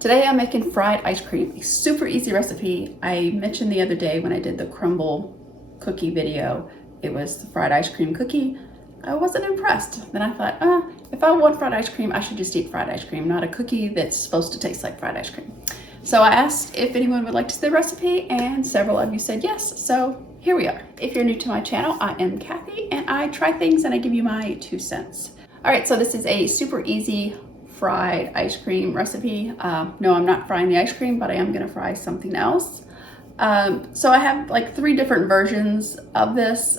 Today I'm making fried ice cream, a super easy recipe. I mentioned the other day when I did the crumble cookie video, it was the fried ice cream cookie. I wasn't impressed. Then I thought, if I want fried ice cream, I should just eat fried ice cream, not a cookie that's supposed to taste like fried ice cream. So I asked if anyone would like to see the recipe, and several of you said yes, so here we are. If you're new to my channel, I am Kathy, and I try things and I give you my 2 cents. All right, so this is a super easy fried ice cream recipe. No, I'm not frying the ice cream, but I am gonna fry something else. So I have like 3 different versions of this.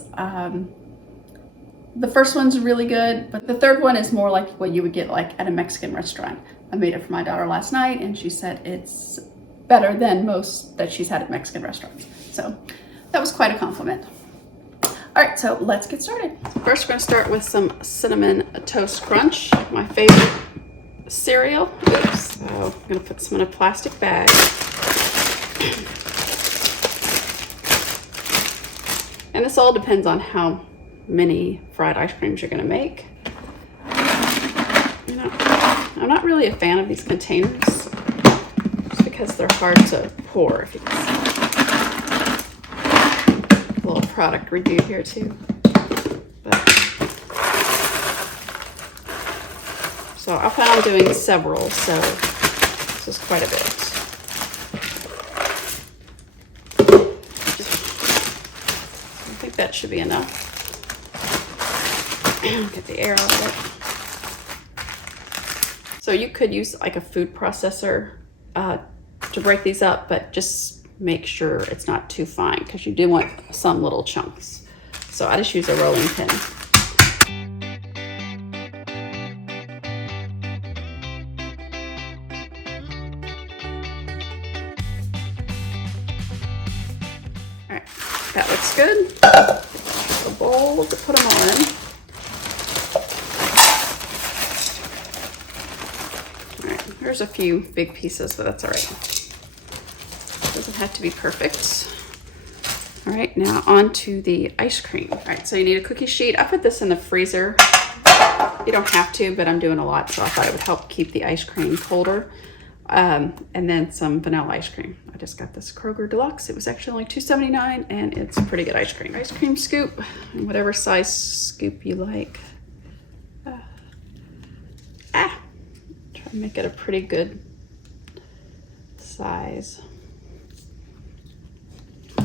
The first one's really good, but the third one is more like what you would get like at a Mexican restaurant. I made it for my daughter last night and she said it's better than most that she's had at Mexican restaurants. So that was quite a compliment. All right, so let's get started. First, we're gonna start with some Cinnamon Toast Crunch, my favorite cereal. Oops, so I'm gonna put some in a plastic bag. And this all depends on how many fried ice creams you're gonna make. You know, I'm not really a fan of these containers just because they're hard to pour, if you can see. A little product review here too. So I plan on doing several, so this is quite a bit. I think that should be enough. Get the air out of it. So you could use like a food processor to break these up, but just make sure it's not too fine because you do want some little chunks. So I just use a rolling pin. All right, that looks good. A bowl to put them all in. There's a few big pieces, but that's all right. Doesn't have to be perfect. All right, now on to the ice cream. All right, so you need a cookie sheet. I put this in the freezer. You don't have to, but I'm doing a lot, so I thought it would help keep the ice cream colder. And then some vanilla ice cream. I just got this Kroger Deluxe. It was actually only $2.79, and it's pretty good ice cream. Ice cream scoop, whatever size scoop you like. Make it a pretty good size. So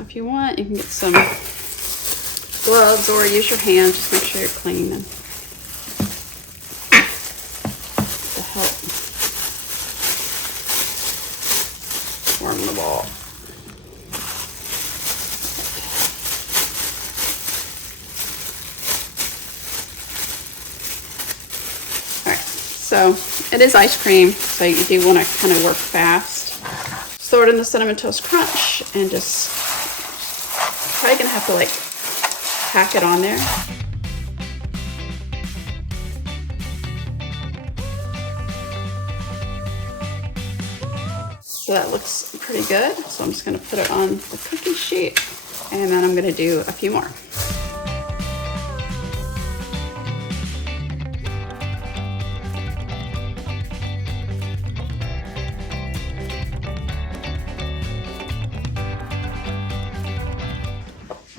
if you want, you can get some gloves or use your hands. Just make sure you're clean and to help form the ball. So it is ice cream, so you do want to kind of work fast. Just throw it in the Cinnamon Toast Crunch and just probably gonna have to like pack it on there. So that looks pretty good. So I'm just gonna put it on the cookie sheet and then I'm gonna do a few more.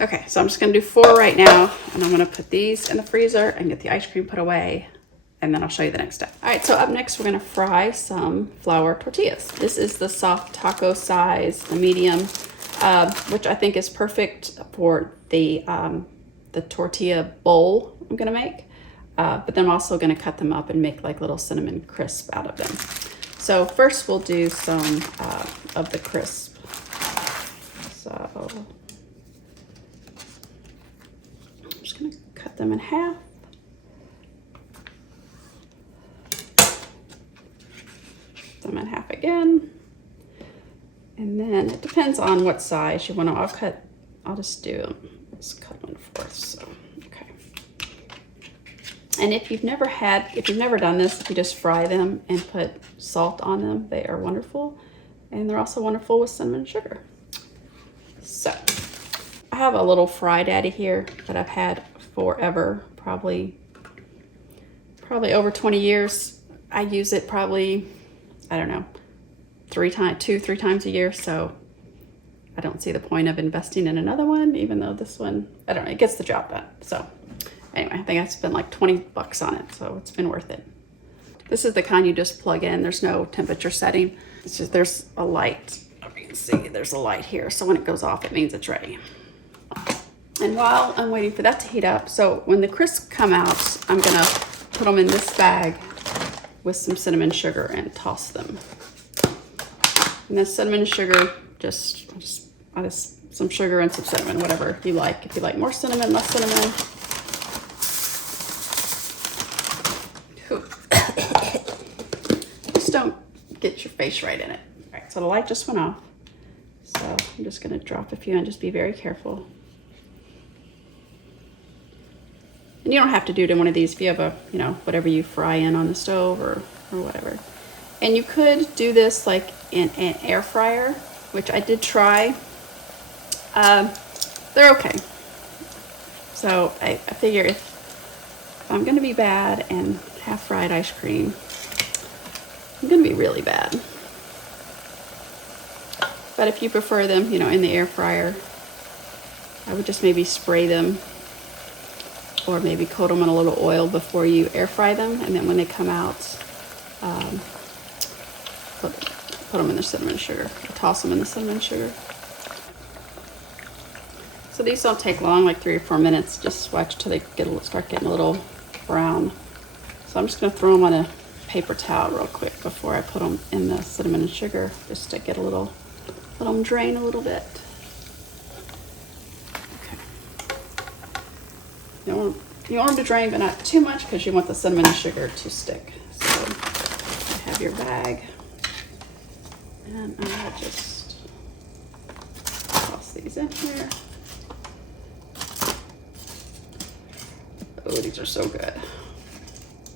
Okay, so I'm just gonna do 4 right now, and I'm gonna put these in the freezer and get the ice cream put away, and then I'll show you the next step. All right, so up next, we're gonna fry some flour tortillas. This is the soft taco size, the medium, which I think is perfect for the tortilla bowl I'm gonna make. But then I'm also gonna cut them up and make like little cinnamon crisp out of them. So first we'll do some of the crisp. So I'm just gonna cut them in half. Them in half again. And then it depends on what size you want to. I'll just cut 1/4. So, okay. And if you've never done this, if you just fry them and put salt on them, they are wonderful. And they're also wonderful with cinnamon and sugar. So I have a little Fry Daddy here that I've had forever, probably over 20 years. I use it probably I don't know, 3 times a year. So I don't see the point of investing in another one, even though this one, I don't know, it gets the job done. So anyway, I think I spent like 20 bucks on it, so it's been worth it. This is the kind you just plug in. There's no temperature setting. It's just, there's a light. You can see there's a light here. So when it goes off, it means it's ready. And while I'm waiting for that to heat up, so when the crisps come out, I'm gonna put them in this bag with some cinnamon sugar and toss them. And the cinnamon and sugar, just some sugar and some cinnamon, whatever you like. If you like more cinnamon, less cinnamon. Just don't get your face right in it. All right, so the light just went off. So I'm just gonna drop a few and just be very careful. And you don't have to do it in one of these if you have a, you know, whatever you fry in on the stove or whatever. And you could do this like in an air fryer, which I did try. They're okay. So I figure if I'm gonna be bad and have fried ice cream, I'm gonna be really bad. But if you prefer them, you know, in the air fryer, I would just maybe spray them or maybe coat them in a little oil before you air fry them. And then when they come out, put them in the cinnamon sugar, or toss them in the cinnamon sugar. So these don't take long, like 3 or 4 minutes. Just watch till they start getting a little brown. So I'm just gonna throw them on a paper towel real quick before I put them in the cinnamon and sugar, just to get a little, let them drain a little bit. Okay. You want them to drain, but not too much, because you want the cinnamon and sugar to stick. So you have your bag. And I'll just toss these in here. Oh, these are so good.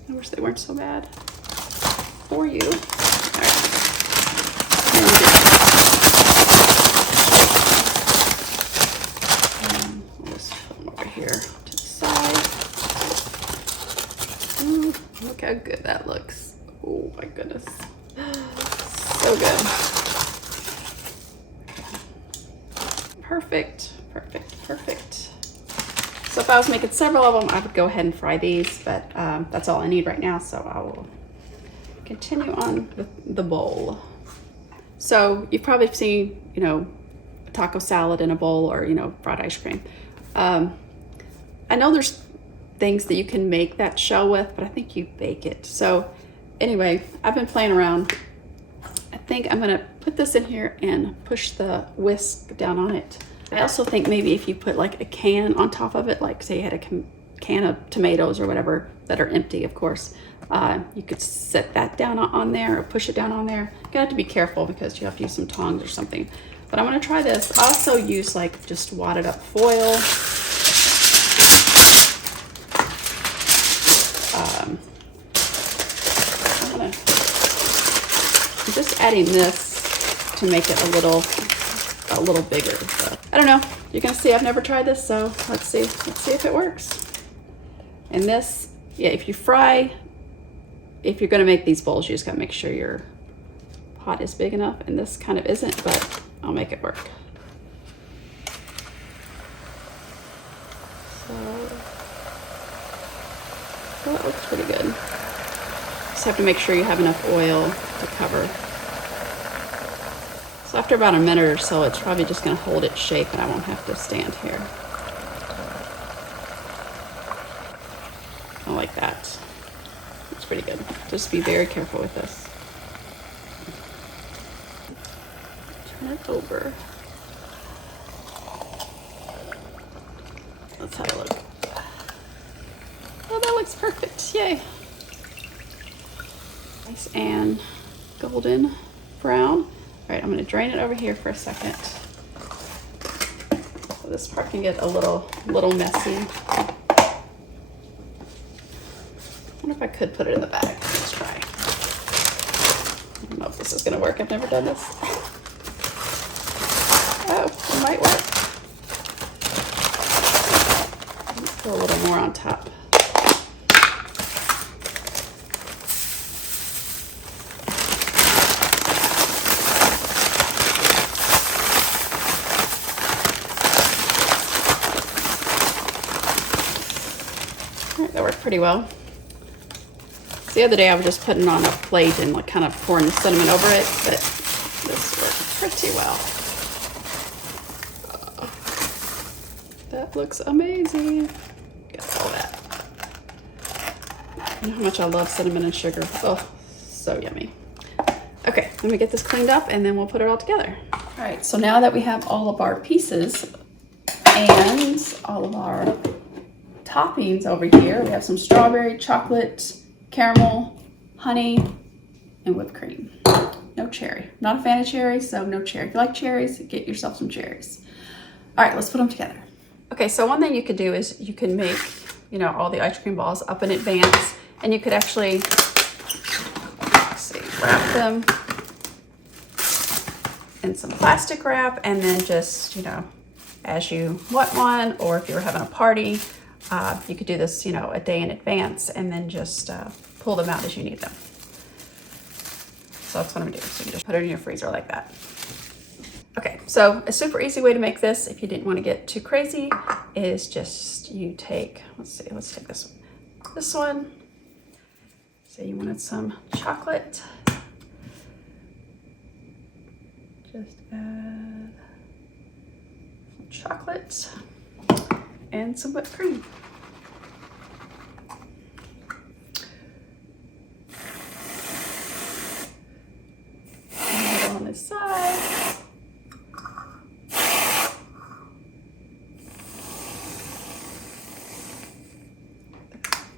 I wish they weren't so bad for you. All right. And we'll just put them over here to the side. Ooh, look how good that looks. Oh my goodness. So good. Perfect, perfect, perfect. So if I was making several of them, I would go ahead and fry these, but that's all I need right now, so I will continue on with the bowl. So you've probably seen, you know, a taco salad in a bowl, or, you know, fried ice cream. I know there's things that you can make that shell with, but I think you bake it. So anyway, I've been playing around. I think I'm gonna put this in here and push the whisk down on it. I also think maybe if you put like a can on top of it, like say you had a can of tomatoes or whatever that are empty, of course, you could set that down on there or push it down on there. You have to be careful because you have to use some tongs or something. But I'm gonna try this. I also use like just wadded up foil. I'm just adding this to make it a little bigger. So, I don't know. You're gonna see. I've never tried this, so let's see if it works. And this, yeah, if you're gonna make these bowls, you just gotta make sure your pot is big enough. And this kind of isn't, but I'll make it work. So that looks pretty good. Just have to make sure you have enough oil to cover. So after about a minute or so, it's probably just gonna hold its shape and I won't have to stand here. I like that. It's pretty good. Just be very careful with this. Turn it over. Let's have a look. Oh, that looks perfect. Yay. Nice and golden brown. All right, I'm gonna drain it over here for a second. So this part can get a little messy. I wonder if I could put it in the bag. Let's try. I don't know if this is gonna work. I've never done this. Oh, it might work. Put a little more on top. pretty well. The other day I was just putting it on a plate and like kind of pouring the cinnamon over it, but this worked pretty well. That looks amazing. Get all that. You know how much I love cinnamon and sugar. Oh, so yummy. Okay, let me get this cleaned up and then we'll put it all together. All right, so now that we have all of our pieces and all of our toppings over here, we have some strawberry, chocolate, caramel, honey, and whipped cream. No cherry. Not a fan of cherries, so no cherry. If you like cherries, get yourself some cherries. All right, let's put them together. Okay, so one thing you could do is you can make, you know, all the ice cream balls up in advance, and you could actually, let's see, wrap them in some plastic wrap, and then just, you know, as you want one, or if you were having a party, you could do this, you know, a day in advance, and then just pull them out as you need them. So that's what I'm gonna do. So you just put it in your freezer like that. Okay, so a super easy way to make this, if you didn't want to get too crazy, is just you take, let's take this one. This one, say you wanted some chocolate. Just add some chocolate and some whipped cream. On this side.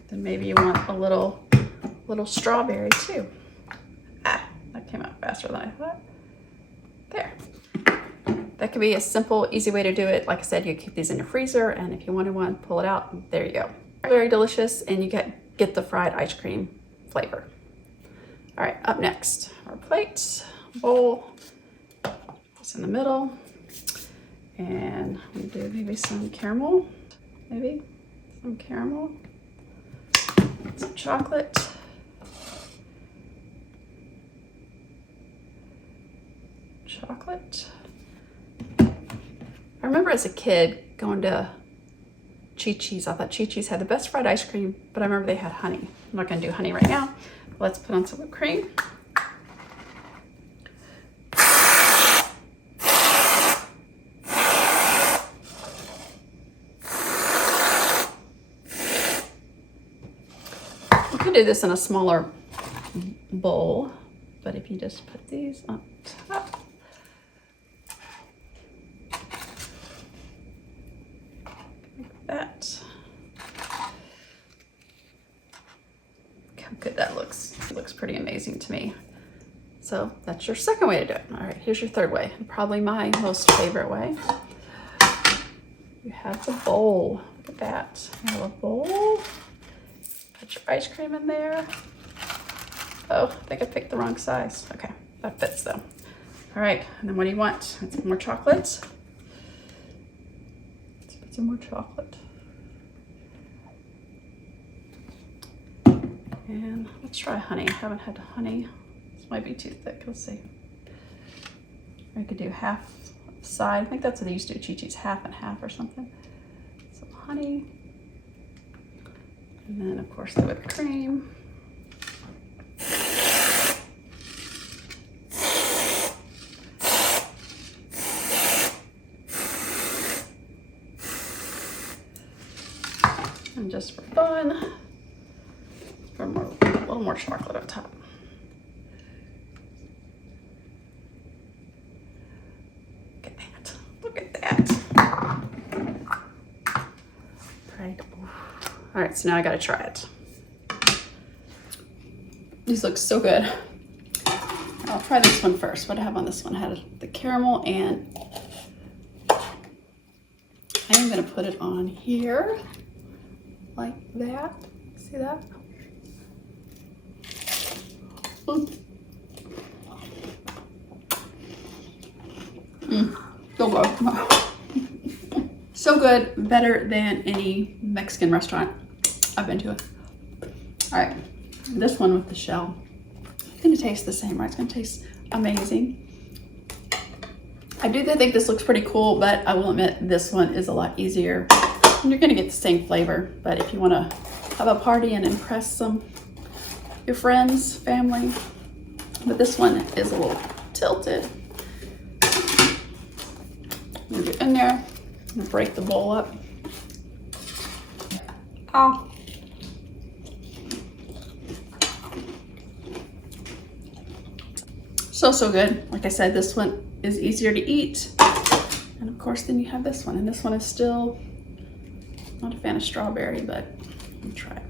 Then maybe you want a little strawberry too. Ah, that came out faster than I thought. There. That could be a simple, easy way to do it. Like I said, you keep these in your freezer, and if you wanted one, pull it out. There you go. Very delicious, and you get the fried ice cream flavor. All right, up next, our plate, bowl, it's in the middle, and we do maybe some caramel, some chocolate, I remember as a kid going to Chi-Chi's. I thought Chi-Chi's had the best fried ice cream, but I remember they had honey. I'm not gonna do honey right now. Let's put on some whipped cream. You can do this in a smaller bowl, but if you just put these on top, like that. How good that looks. It looks pretty amazing to me. So that's your second way to do it. All right, here's your third way, probably my most favorite way. You have the bowl. Look at that. You have a bowl. Put your ice cream in there. Oh, I think I picked the wrong size. Okay, that fits though. All right, and then what do you want? Some more chocolate. Let's put some more chocolate. And let's try honey. I haven't had honey. This might be too thick. Let's see. I could do half side. I think that's what they used to do. Chi-Chi's half and half or something. Some honey. And then of course the whipped cream. And just for fun, let's put a little more chocolate on top. Look at that. Look at that. Right. All right, so now I gotta try it. These look so good. I'll try this one first. What do I have on this one? I had the caramel, and I am gonna put it on here like that. See that? So good. So good, better than any Mexican restaurant I've been to. All right, this one with the shell. It's gonna taste the same, right? It's gonna taste amazing. I do think this looks pretty cool, but I will admit this one is a lot easier. And you're gonna get the same flavor, but if you wanna have a party and impress your friends, family. But this one is a little tilted. Move it in there and break the bowl up. Ow. So good. Like I said, this one is easier to eat. And of course, then you have this one. And this one is still not a fan of strawberry, but let me try it.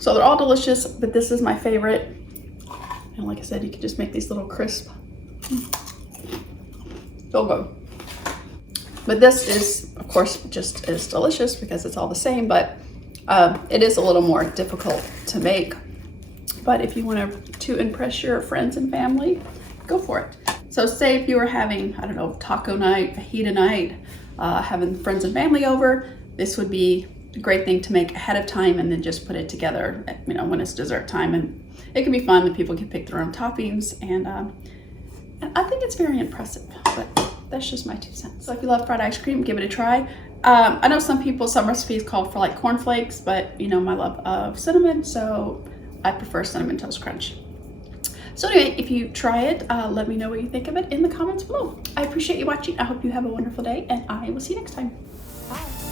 So they're all delicious, but this is my favorite. And like I said, you can just make these little crisp. So good. But this is, of course, just as delicious because it's all the same, but it is a little more difficult to make. But if you want to impress your friends and family, go for it. So say if you were having, I don't know, taco night, fajita night, having friends and family over, this would be a great thing to make ahead of time and then just put it together, you know, when it's dessert time. And it can be fun that people can pick their own toppings, and I think it's very impressive, but that's just my 2 cents. So if you love fried ice cream, give it a try. I know some recipes call for like cornflakes, but you know my love of cinnamon, so I prefer Cinnamon Toast Crunch. So anyway, if you try it, let me know what you think of it in the comments below. I appreciate you watching. I hope you have a wonderful day, and I will see you next time. Bye.